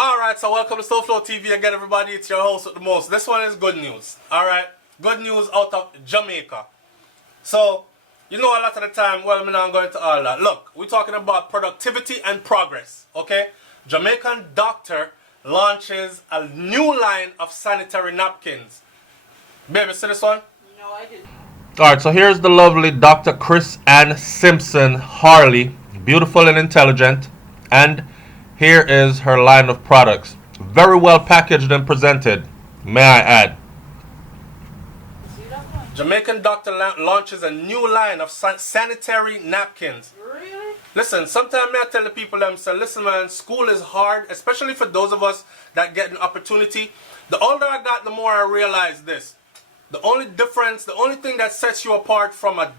Alright, so welcome to SouFLoTV again, everybody. It's your host with the most. This one is good news. Alright, good news out of Jamaica. So, you know, a lot of the time, well, I'm not going into all that. Look, we're talking about productivity and progress, okay? Jamaican doctor launches a new line of sanitary napkins. Baby, see this one? No, I didn't. Alright, so here's the lovely Dr. Chris Ann Simpson Harley, beautiful and intelligent, and here is her line of products. Very well packaged and presented, may I add. Jamaican doctor launches a new line of sanitary napkins. Really? Listen, sometimes I tell the people themselves, listen man, school is hard, especially for those of us that get an opportunity. The older I got, the more I realize this. The only difference, the only thing that sets you apart from a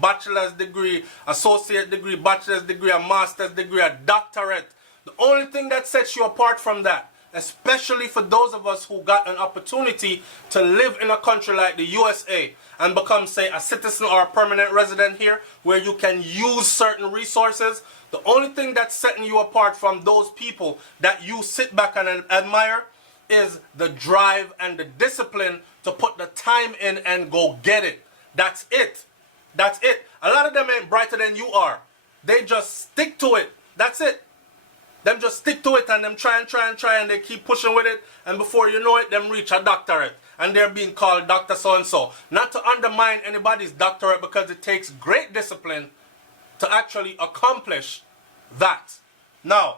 bachelor's degree, associate degree, bachelor's degree, a master's degree, a doctorate, the only thing that sets you apart from that, especially for those of us who got an opportunity to live in a country like the USA and become, say, a citizen or a permanent resident here where you can use certain resources, the only thing that's setting you apart from those people that you sit back and admire is the drive and the discipline to put the time in and go get it. That's it. That's it. A lot of them ain't brighter than you are. They just stick to it. That's it. Them just stick to it and them try and they keep pushing with it, and before you know it, them reach a doctorate and they're being called Dr. So-and-so. Not to undermine anybody's doctorate, because it takes great discipline to actually accomplish that. Now,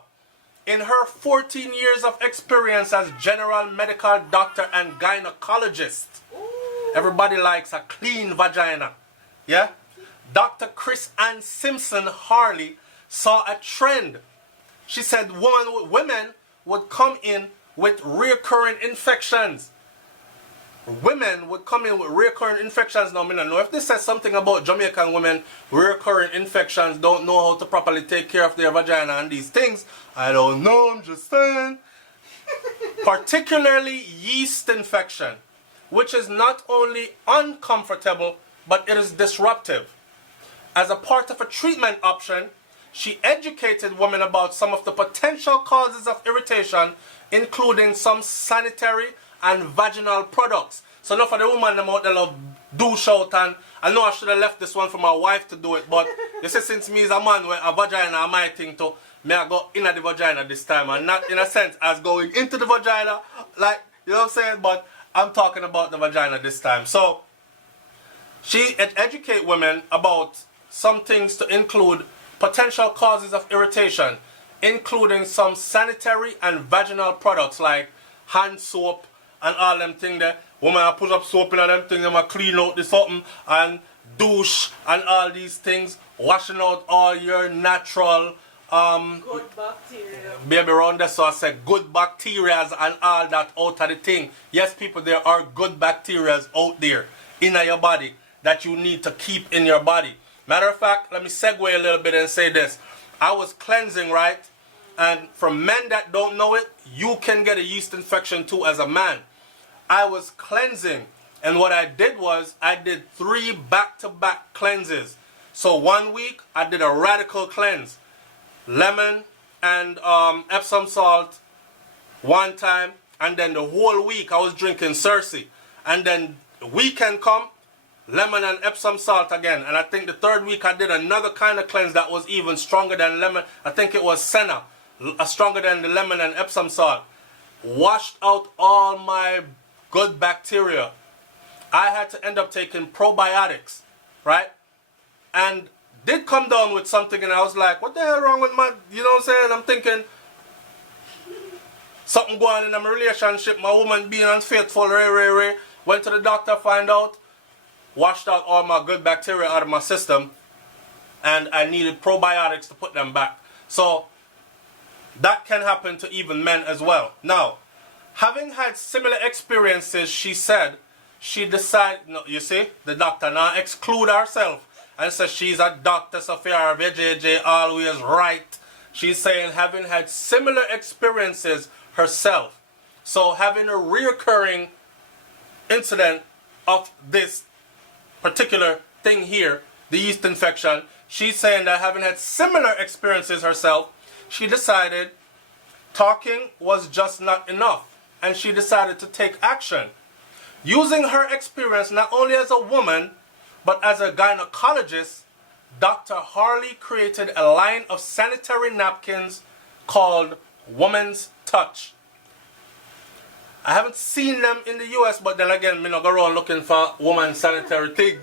in her 14 years of experience as general medical doctor and gynecologist, everybody likes a clean vagina. Yeah? Dr. Chris Ann Simpson Harley saw a trend. She said women would come in with recurring infections. Women would come in with recurring infections. Now, I don't know if this says something about Jamaican women, recurring infections, don't know how to properly take care of their vagina and these things. I don't know, I'm just saying. Particularly yeast infection, which is not only uncomfortable, but it is disruptive. As a part of a treatment option, she educated women about some of the potential causes of irritation, including some sanitary and vaginal products. So now for the woman them out there love douche out, and I know I should have left this one for my wife to do it, but you see, since me is a man with a vagina are my thing too, may I go in the vagina this time, and not in a sense as going into the vagina, like, you know what I'm saying, but I'm talking about the vagina this time. So she educate women about some things to include potential causes of irritation, including some sanitary and vaginal products like hand soap and all them things there. Women I put up soap in and them things, them I clean out the something, and douche and all these things, washing out all your natural Good bacteria. baby around there, so I said good bacteria and all that out of the thing. Yes, people, there are good bacteria out there in your body that you need to keep in your body. Matter of fact, let me segue a little bit and say this. I was cleansing, right? And for men that don't know it, you can get a yeast infection too as a man. I was cleansing, and what I did was I did 3 back-to-back cleanses. So 1 week I did a radical cleanse. Lemon and Epsom salt one time, and then the whole week I was drinking Cersei. And then the weekend come, lemon and Epsom salt again. And I think the 3rd week I did another kind of cleanse that was even stronger than lemon. I think it was Senna, stronger than the lemon and Epsom salt. Washed out all my good bacteria. I had to end up taking probiotics, right? And did come down with something, and I was like, what the hell wrong with my, you know what I'm saying? I'm thinking, something going on in my relationship, my woman being unfaithful, went to the doctor, find out, washed out all my good bacteria out of my system, and I needed probiotics to put them back. So that can happen to even men as well. Now, having had similar experiences, she said, she decided, no, you see, the doctor now exclude herself and says she's a doctor, Sophia VJJ, always right. She's saying having had similar experiences herself. So having a reoccurring incident of this particular thing here, the yeast infection, she's saying that having had similar experiences herself, she decided Talking was just not enough, and she decided to take action. Using her experience not only as a woman, but as a gynecologist, Dr. Harley created a line of sanitary napkins called Woman's Touch. I haven't seen them in the US, but then again, me not go around looking for woman sanitary things.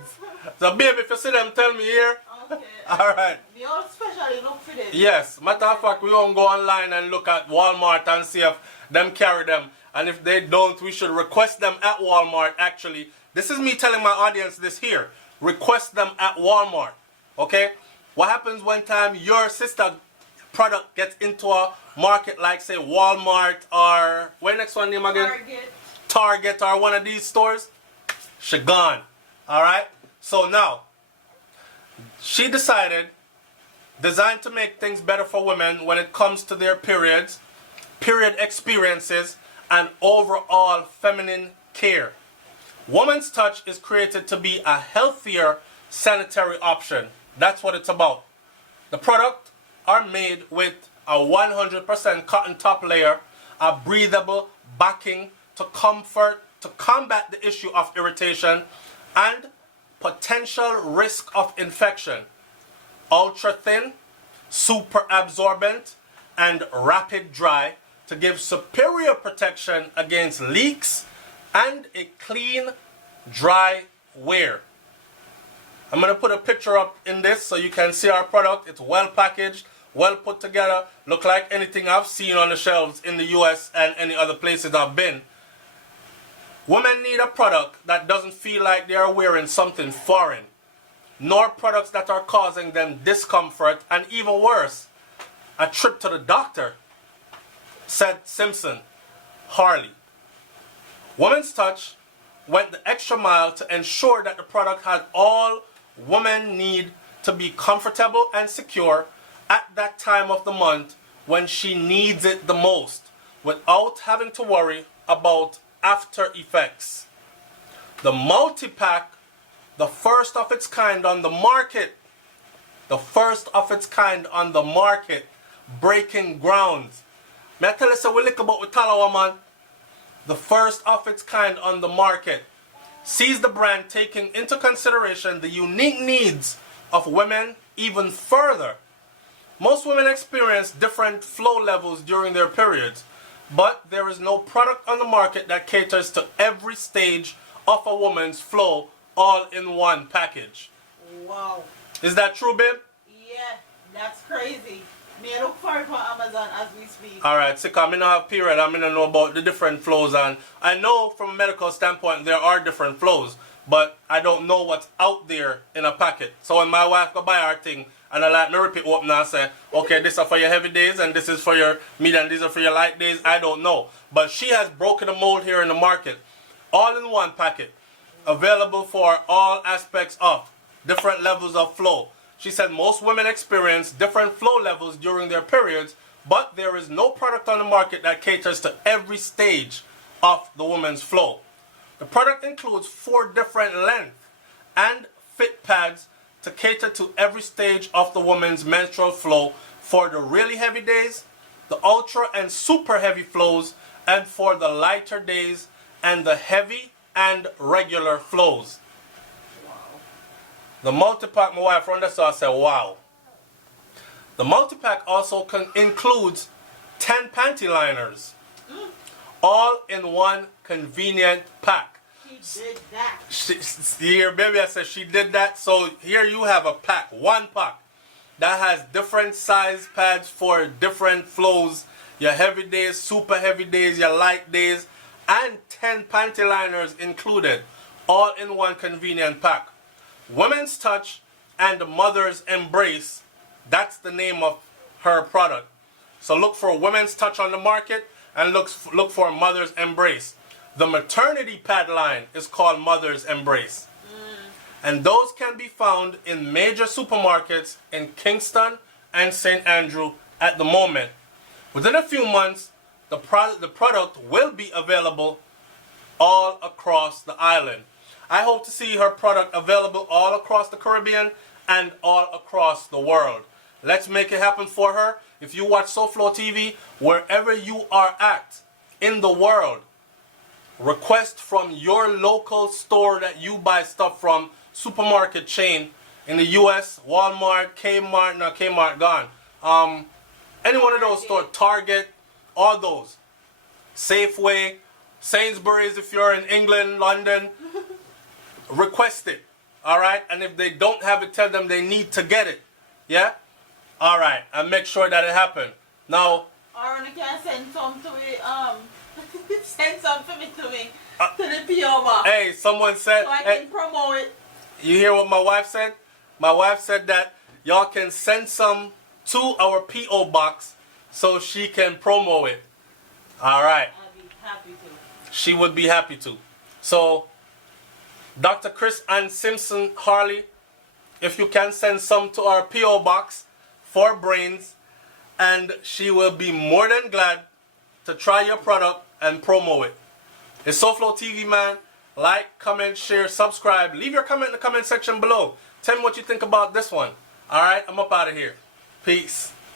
So baby, if you see them, tell me here. Okay. Alright. We all specially look for them. Yes, matter of fact, we won't go online and look at Walmart and see if them carry them. And if they don't, we should request them at Walmart actually. This is me telling my audience this here. Request them at Walmart. Okay? What happens one time your sister product gets into a market like say Walmart or where next one name again? Target or one of these stores? She gone. Alright? So now, she decided, designed to make things better for women when it comes to their periods, period experiences, and overall feminine care. Woman's Touch is created to be a healthier sanitary option. That's what it's about. The product are made with a 100% cotton top layer, a breathable backing to combat the issue of irritation and potential risk of infection. Ultra thin, super absorbent, and rapid dry to give superior protection against leaks and a clean, dry wear. I'm going to put a picture up in this so you can see our product. It's well packaged, well put together, look like anything I've seen on the shelves in the US and any other places I've been. Women need a product that doesn't feel like they are wearing something foreign, nor products that are causing them discomfort and even worse, a trip to the doctor, said Simpson Harley. Woman's Touch went the extra mile to ensure that the product had all women need to be comfortable and secure at that time of the month when she needs it the most, without having to worry about after effects. The multi-pack, the first of its kind on the market, breaking grounds. May I tell you so we look about with Talawa, man? The first of its kind on the market sees the brand taking into consideration the unique needs of women even further. Most women experience different flow levels during their periods, but there is no product on the market that caters to every stage of a woman's flow all in one package. Wow. Is that true, babe? Yeah, that's crazy. Me look for it on Amazon as we speak. Alright, so I don't have period, I don't know about the different flows, and I know from a medical standpoint there are different flows, but I don't know what's out there in a packet. So when my wife go buy her thing, and I like me rip it open and say, okay, this is for your heavy days and this is for your medium, these are for your light days, I don't know. But she has broken the mold here in the market. All in one packet. Available for all aspects of different levels of flow. She said most women experience different flow levels during their periods, but there is no product on the market that caters to every stage of the woman's flow. The product includes 4 different length and fit pads to cater to every stage of the woman's menstrual flow for the really heavy days, the ultra and super heavy flows, and for the lighter days and the heavy and regular flows. Wow. The multi-pack, my wife from the store said, wow. The multi-pack also includes 10 panty liners, all in one convenient pack. She did that. Here, baby, I said she did that. So here you have a pack, one pack, that has different size pads for different flows. Your heavy days, super heavy days, your light days, and 10 panty liners included, all in one convenient pack. Women's Touch and Mother's Embrace, that's the name of her product. So look for Women's Touch on the market and look for Mother's Embrace. The maternity pad line is called Mother's Embrace. And those can be found in major supermarkets in Kingston and St. Andrew at the moment. Within a few months, the product will be available all across the island. I hope to see her product available all across the Caribbean and all across the world. Let's make it happen for her. if you watch SouFLoTV, wherever you are at in the world, request from your local store that you buy stuff from, supermarket chain in the US, Walmart, Kmart, no, Kmart gone. Any one of those stores, Target, all those. Safeway, Sainsbury's if you're in England, London, request it. All right? And if they don't have it, tell them they need to get it. Yeah? All right. And make sure that it happen. Now, or you can send some to me, send some to me, to the PO box. hey, someone said, So I hey, can promote it. you hear what my wife said? My wife said that y'all can send some to our P.O. box so she can promo it. All right. I'll be happy to. She would be happy to. So, Dr. Chris and Simpson Harley, if you can send some to our P.O. box for Brains, and she will be more than glad to try your product and promo it. It's SouFLoTV, man. Like, comment, share, subscribe. Leave your comment in the comment section below. Tell me what you think about this one. All right, I'm up out of here. Peace.